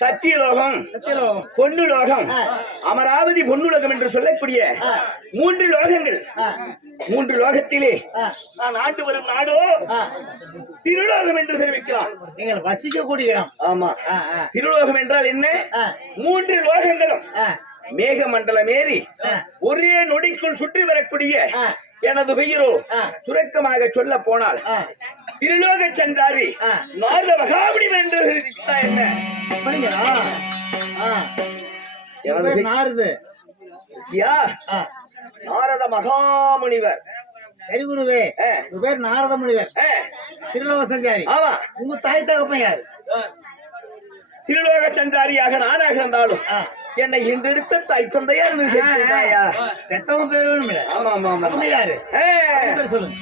சத்தியலோகம் பொன்னுலோகம் ஆ. அமராவதி பொன்னுலகம் என்று சொல்லக்கூடிய. மூன்று லோகங்கள் மூன்று லோகத்திலே நான் ஆண்டு வரும் நாடோ. திருலோகம் என்று தெரிவிக்கலாம் நீங்கள் வசிக்கக்கூடிய இடம் ஆமா திருலோகம் என்றால் என்ன மூன்று லோகங்களும் மேக மண்டலம் ஏறி. ஒரே நொடிக்குள் சுற்றி வரக்கூடிய. எனது பெயரோ ஆ. சுருக்கமாக சொல்ல போனால். திருலோக சந்தாரி ஆ. நாரத மகாபலி என்று என்ன நாரது. நாரத மகாமுனிவர். சரி குருவே. உங்க பேர் நாரத முனிவர். திருலோக சஞ்சாரி. ஆமா. உங்க தாய் தகப்பன் யாரு? திருலோக சஞ்சாரியாக நானாக இருந்தாலும். என்னை இன்றெடுத்த தாய் தந்தையார் என்று கேட்கிறாயா? பெத்தவங்க பேர் வேணும் ஆமா ஆமா ஆமா. யாரு? பேர் சொல்லுங்க.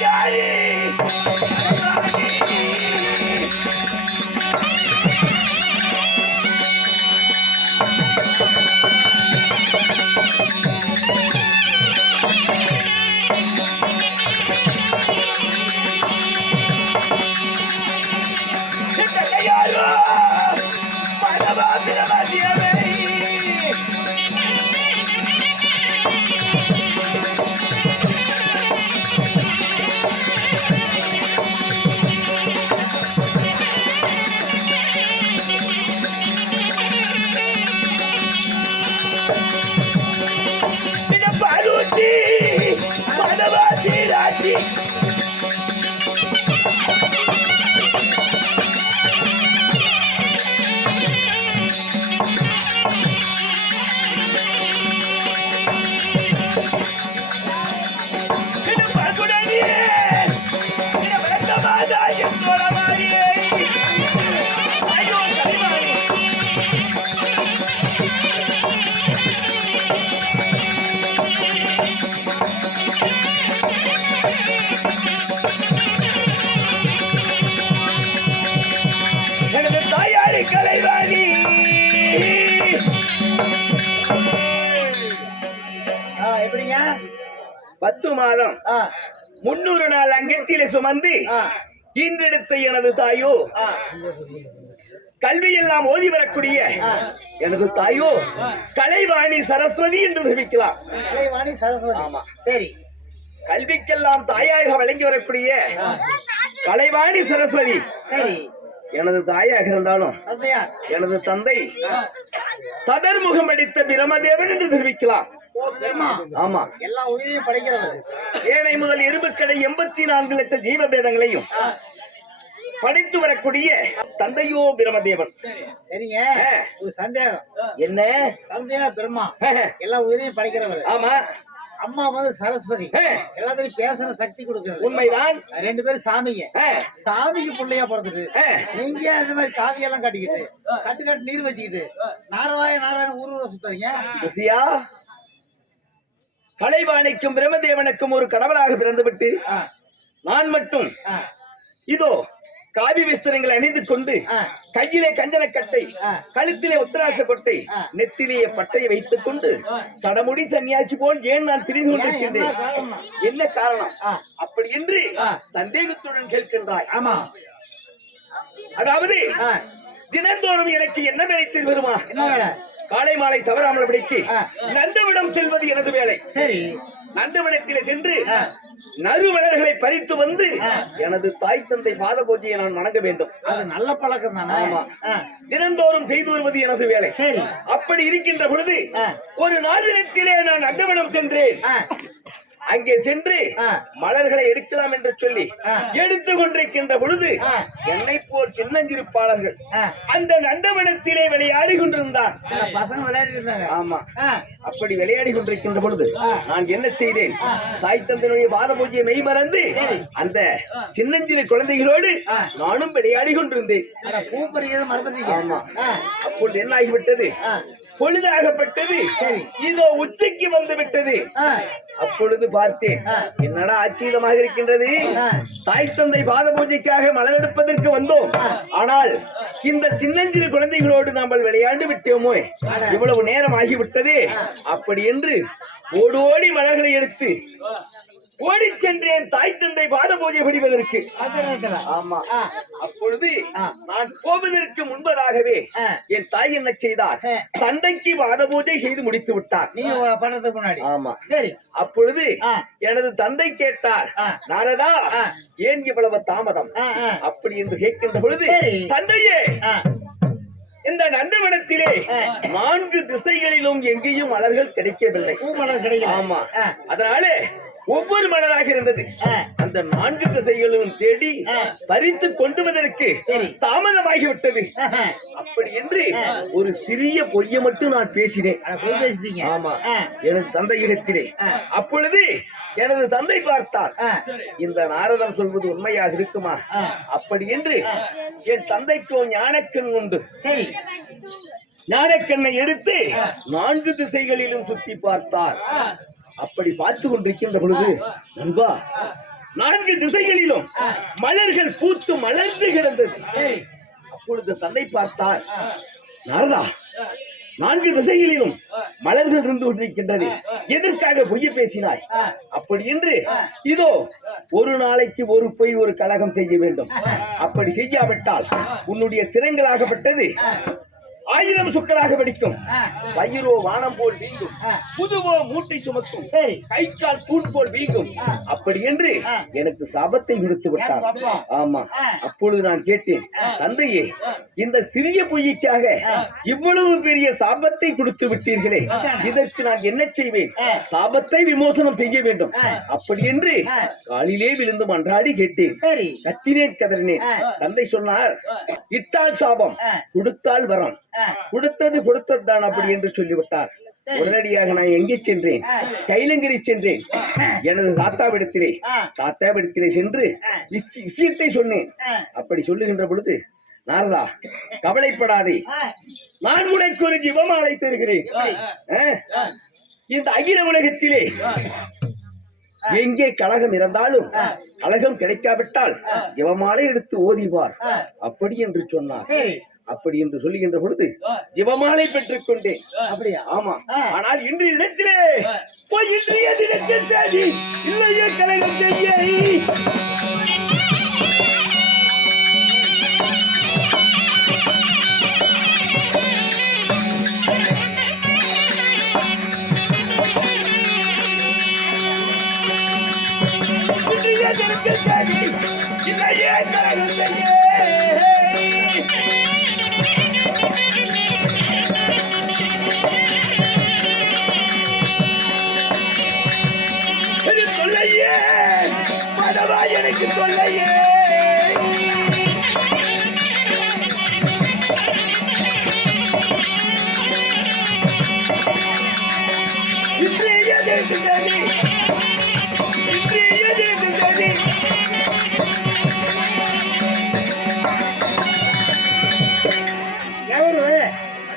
தாயாரே. பத்து மாதம். முன்னூறு நாள் அங்கத்திலே சுமந்து ஆ, ஈன்றெடுத்த எனது தாயோ கல்வியெல்லாம் ஓதி வரக்கூடிய. எனது தாயோ கலைவாணி சரஸ்வதி என்று தெரிவிக்கலாம் கலைவாணி சரஸ்வதி. ஆமா. சரி. கல்விக்கெல்லாம் தாயாக விளங்கி வரக்கூடிய கலைவாணி சரஸ்வதி. சரி. எனது தாயாக இருந்தாலும் எனது தந்தை சதர்முகம் அடித்த பிரமதேவன் என்று தெரிவிக்கலாம் ஆமா. எல்லா உயிரையும் படைக்கிறவர் ஏழை முதல் இரும்புக்கடை எண்பத்தி நான்கு லட்சம் ஜீவபேதங்களையும் ஆ, படைத்து வரக்கூடிய தந்தையோ பிரமதேவன் சரிங்க. ஒரு சந்தேகம். என்ன? தந்தையா பெருமா எல்லா உயிரையும் படைக்கிறவர். ஆமா. அம்மா வந்து சரஸ்வதி. எல்லாத்தையும் பேசுற சக்தி கொடுக்கிறது. உண்மைதான். ரெண்டு பேரும் சாமிங்க. சாமிக்கு பிள்ளையா பிறந்துட்டு. நீங்க இந்த மாதிரி காவியெல்லாம் கட்டிக்கிட்டு கட்டு கட்டு நீர் வச்சுக்கிட்டு நாரவாய நாராயண ஊர் ஊர சுத்துறீங்க? கலைவாணிக்கும் பிரம்மதேவனுக்கும் ஒரு கடவுளாக பிறந்துவிட்டு நான் மட்டும் இதோ காவி விஸ்திரங்களை அணிந்து கொண்டு. கையிலே கஞ்சன கட்டை ஆ. கழுத்திலே உத்தராச கொட்டை. நெத்திலேயே பட்டையை வைத்துக் கொண்டு சடமுடி சன்னியாசி போல் ஏன் நான் திரிந்து கொண்டிருக்கின்றேன் காரணம்? என்ன காரணம். அப்படி என்று. சந்தேகத்துடன் கேட்கின்றாய் ஆமா அதாவது தினந்தோறும் எனக்கு என்ன வேலை வருமா? என்ன வேலை? காலை மாலை தவறாமல் படிக்கு. நந்தவிடம் செல்வது எனது வேலை. சரி. நந்தவனத்திலே சென்று. நறுமலர்களை பறித்து வந்து. எனது தாய் தந்தை பாத பூஜையை நான் வணங்க வேண்டும். அது நல்ல பழக்கம் தானே? தினந்தோறும் செய்து வருவது எனது வேலை. சரி. அப்படி இருக்கின்ற பொழுது. ஒரு நாள் தினத்திலே நான் நந்தவனம் சென்றேன். அங்கே சென்று. மலர்களை எடுக்கலாம் என்று சொல்லி ஆ. எடுத்து கொண்டிருக்கின்ற பொழுது. என்னை போல் சின்னஞ்சிறுப்பாளர்கள் ஆ. அந்த நந்தவனத்திலே விளையாடி கொண்டிருந்தான் பசங்க இருந்தாங்க ஆமா அப்படி விளையாடி கொண்டிருக்கின்ற பொழுது. நான் என்ன செய்தேன் தாய் தந்தனுடைய பாத பூஜையை மெய் மறந்து. அந்த சின்னஞ்சிறு குழந்தைகளோடு. நானும் விளையாடி கொண்டிருந்தேன் ஆமா. அப்பொழுது என்ன ஆகிவிட்டது பொழுதாகப்பட்டது. இதோ உச்சிக்கு வந்து விட்டது அப்பொழுது பார்த்தேன். என்னடா ஆச்சரியமாக இருக்கின்றது. தாய் தந்தை பாத பூஜைக்காக மலர் எடுப்பதற்கு வந்தோம். ஆனால் இந்த சின்னஞ்சிறு குழந்தைகளோடு நாம் விளையாண்டு விட்டோமோ? இவ்வளவு நேரம் ஆகிவிட்டது. அப்படி என்று ஓடோடி மலர்களை எடுத்து ஓடிச் சென்றேன் தாய் தந்தை பாத பூஜை புரிவதற்கு ஆமா அப்பொழுது. நான் போவதற்கு முன்பதாகவே. என் தாய் என்ன செய்தார். தந்தைக்கு பாத பூஜை செய்து முடித்து விட்டார் நீங்க பண்றதுக்கு முன்னாடி ஆமா சரி அப்பொழுது. எனது தந்தை கேட்டார். நாரதா. ஏன் இவ்வளவு தாமதம். அப்படி என்று கேட்கின்ற பொழுது. தந்தையே இந்த நந்தவனத்திலே. நான்கு திசைகளிலும் எங்கேயும் மலர்கள் கிடைக்கவில்லை ஆமா. அதனாலே ஒவ்வொரு மலராக இருந்தது. அந்த நான்கு திசைகளும் தேடி. பறித்து கொண்டு வருவதற்கு சரி. தாமதமாகிவிட்டது. அப்படி என்று. ஒரு சிறிய பொய்யை மட்டும் நான் பேசினேன் ஆமா. எனது தந்தையிடத்திலே. அப்பொழுது எனது தந்தை பார்த்தார். இந்த நாரதன் சொல்வது உண்மையாக இருக்குமா. அப்படி என்று என் தந்தைக்கோ ஞானக்கண் உண்டு சரி ஞானக்கண்ணை எடுத்து நான்கு திசைகளிலும் சுத்தி பார்த்தார் அப்படி பார்த்து கொண்டிருக்கின்ற பொழுது நண்பா நான்கு திசைகளிலும் மலர்கள் பூத்து மலர்ந்து கிடந்தது. அப்பொழுது தந்தை பார்த்தார் நாரதா நான்கு திசைகளிலும் மலர்கள் இருந்து கொண்டிருக்கின்றது. எதற்காக பொய்ய பேசினாய்? அப்படி என்று இதோ ஒரு நாளைக்கு ஒரு பொய் ஒரு கலகம் செய்ய வேண்டும். அப்படி செய்யாவிட்டால் உன்னுடைய சிரங்களாகப்பட்டது. ஆயிரம் சொற்களாக வெடிக்கும். வயிறோ வானம் போல் வீங்கும். புதுவோ மூட்டை சுமக்கும் சரி கை கால் கூண் போல் வீங்கும். அப்படி என்று. எனக்கு சாபத்தை விடுத்து விட்டார்? ஆமா. அப்பொழுது நான் கேட்டேன் தந்தையே இந்த சிறிய பொய்க்காக இவ்வளவு பெரிய சாபத்தை கொடுத்து விட்டீர்களே இதற்கு நான் என்ன செய்வேன். சாபத்தை விமோசனம் செய்ய வேண்டும். அப்படி என்று. காலிலே விழுந்து மன்றாடி கேட்டேன் கத்தினேன் கதறினேன். தந்தை சொன்னார் இட்டால் சாபம். கொடுத்தால் வரம். கொடுத்தது கொடுத்தது தான் அப்படி என்று சொல்லிவிட்டார். உடனடியாக நான் எங்கே சென்றேன். கைலங்கிரி சென்றேன். எனது தாத்தாவிடத்திலே. தாத்தாவிடத்திலே சென்று விஷயத்தை சொன்னேன். அப்படி சொல்லுகின்ற பொழுது நாரதா கவலைப்படாதே. நான் உனக்கு ஒரு ஜிவமாலை தருகிறேன்? இந்த அகில உலகத்திலே எங்கே கழகம் இருந்தாலும் கழகம் கிடைக்காவிட்டால் ஜிவமாலை எடுத்து ஓதிவார். அப்படி என்று சொன்னார். அப்படி என்று சொல்லுகின்ற பொழுது ஜிவமாலை பெற்றுக் கொண்டேன் அப்படியா? ஆமா. ஆனால் இன்றைய தினத்திலே இன்றைய தினத்தில் தேடி இல்லையே கழகம் செய்ய இன்றைய சொல்லையே இன்றைய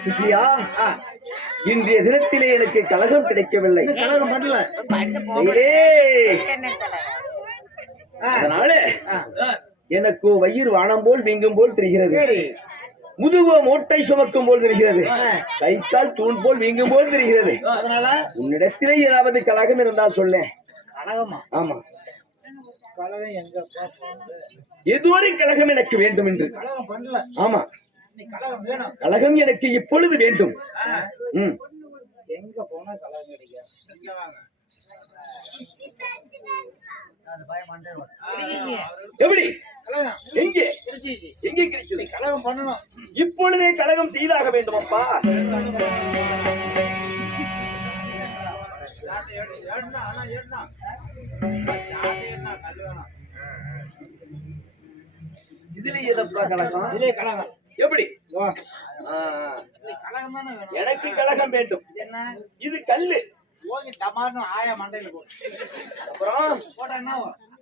சிசியா தினத்திலே எனக்கு கலகம் கிடைக்கவில்லை. கலகம் பண்ணல. அதனால. எனக்கு வயிறு வானம் போல் வீங்கும் போல் தெரிகிறது. முதுகு மூட்டை சுமக்கும் போல் தெரிகிறது. கை கால் தூண் போல் வீங்கும் போல் தெரிகிறது. உன்னிடத்திலே ஏதாவது கலகம் இருந்தால் சொல்லேன் கலகமா? ஆமா. ஒரு கலகம் எனக்கு வேண்டும் என்று? ஆமா. கலகம் எனக்கு இப்பொழுது வேண்டும். எங்க போனா கலகம் கிடைக்கும் எப்படி எங்கே. எங்கே கிடைச்சது கலகம் பண்ணணும். இப்பொழுதே கலகம் செய்தாக வேண்டும் அப்பா. இதுல எதப்பா கலகம்? இதே கலகம். எப்படி? வா. ஆ, இது கலகம் தானே வேணும். எனக்கு கலகம் வேண்டும். இது கல்லு. போகி டமார்னு ஆயா மண்டையில போட்டு அப்புறம்? போட்டா என்ன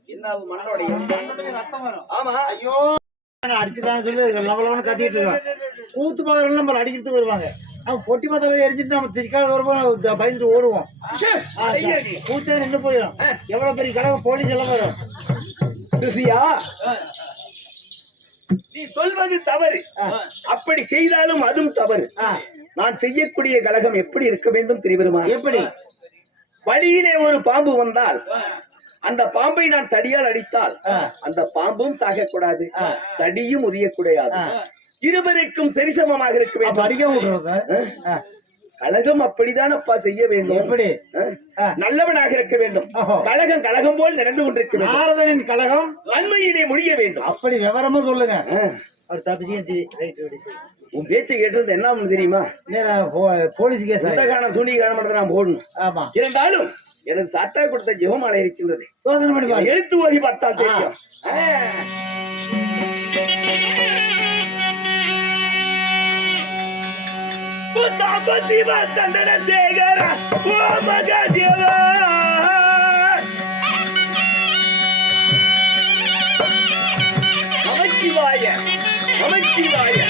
என்ன மண்டையில ரத்தம் வரும். ஆமா. ஐயோ அடிச்சுட்டான்னு சொல்லி லவலவனு கத்திட்டு இருக்கான் கூத்து பாக்குறதுல நம்ம அடிக்கிறதுக்கு வருவாங்க. நம்ம பொட்டி மத்தல எரிஞ்சிட்டு நம்ம திருக்கால வரும்போது பயந்துட்டு ஓடுவோம். கூத்தே நின்று போயிடும். எவ்வளவு பெரிய கலகம் போலீஸ் எல்லாம் வரும். நீ சொல்வது தவறு. அப்படி செய்தாலும் அதுவும் தவறு. நான் செய்யக்கூடிய கலகம் எப்படி இருக்க வேண்டும் தெரியுமா எப்படி? வழியிலே ஒரு பாம்பு வந்தால் அந்த பாம்பை நான் தடியால் அடித்தால். அந்த பாம்பும் சாகக்கூடாது. தடியும் உரியக்கூடாது. இருவருக்கும் சரிசமமாக இருக்க வேண்டும். கழகம் அப்படிதான் அப்பா செய்ய வேண்டும் எப்படி. நல்லவனாக இருக்க வேண்டும். கழகம் கழகம் போல் நடந்து கொண்டிருக்க வேண்டும் நாரதனின் கழகம் நன்மையிலே முடிய வேண்டும் அப்படி விவரமா சொல்லுங்க. அவர் ரெடி உன் பேச்சை கேட்டது என்ன தெரியுமா? போலீஸ் கேஸ் சுத்த. காண துணி காண மட்டும் நான் போடணும். ஆமா. இருந்தாலும் எனக்கு தாத்தா கொடுத்த ஜெபமாலை இருக்கின்றது. யோசனை பண்ணி எழுத்து ஓதி பார்த்தால் தெரியும். சந்தன சேகர ஓ மகாதேவா நமச்சிவாய நமச்சிவாய.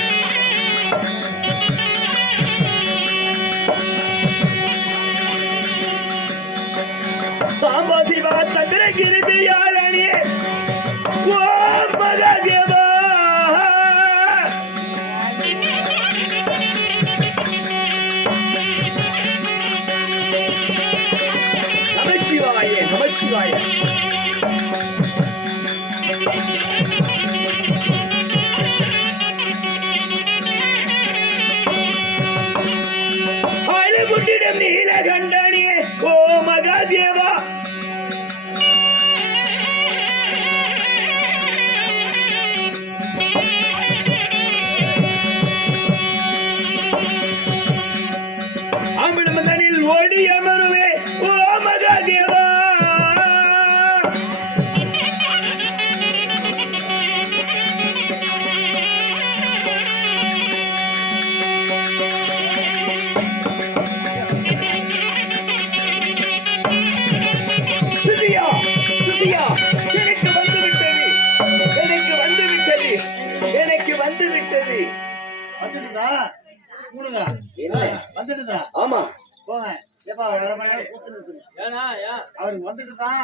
இருக்குது. அவருக்கு வந்துட்டுதான்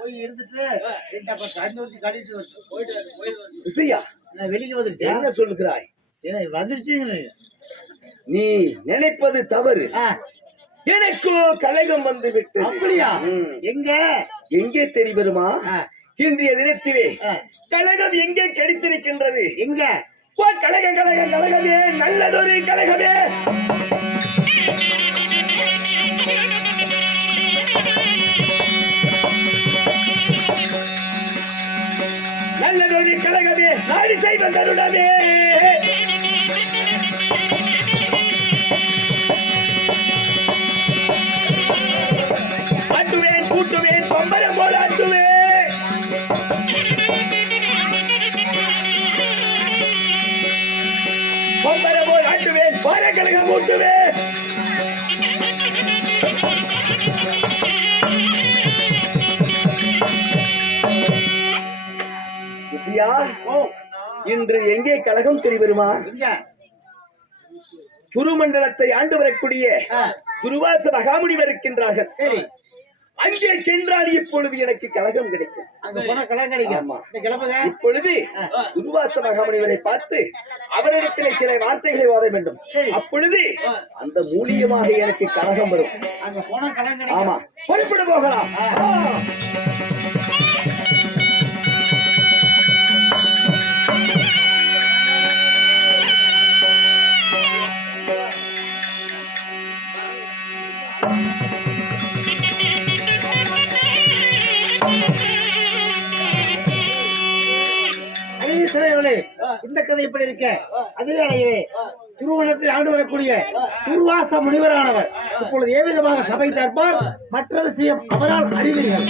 போய் இருந்துட்டு ரெண்டு அப்ப தண்ணி ஊத்தி கழிட்டு வந்து சுதியா நான் வெளியே வந்துருச்சா? என்ன சொல்லுகிறாய்? ஏன்னா வந்துருச்சுங்க நீ நினைப்பது தவறு. எனக்கோ கழகம் வந்து விட்டது அப்படியா. எங்க? எங்கே தெரியுமா ஆ, இன்றைய தினத்திலே கழகம் எங்கே கிடைத்திருக்கின்றது? எங்க? கழகம் கழகம் கழகமே நல்லதொரு கழகமே நாடி செய்வ கருடமே கூட்டுவேன் பம்பரம் போல ஆட்டுவேன் பம்பரம் போல் அட்டுவேன் பாரக்கழகம் ஊட்டுவேன் இன்று எங்கே கழகம் தெரிவருமா? குருமண்டலத்தை ஆண்டு வரக்கூடிய குருவாச மகாமுனிவர் இருக்கின்றார்கள். சரி. அங்கே சென்றால் இப்பொழுது எனக்கு கழகம் கிடைக்கும். இப்பொழுது குருவாச மகாமுனிவரை பார்த்து அவரிடத்திலே சில வார்த்தைகளை ஓத வேண்டும். அப்பொழுது அந்த மூலியமாக எனக்கு கழகம் வரும். ஆமா. புறப்பட போகலாம். ஆ. இந்த கதை எப்படி இருக்க? அதிகாலையிலே திருமணத்தில் ஆண்டு வரக்கூடிய துர்வாச முனிவரானவர். இப்பொழுது ஏவிதமாக சபை தர்ப்பார் மற்ற விஷயம் அவரால் அறிவீர்கள்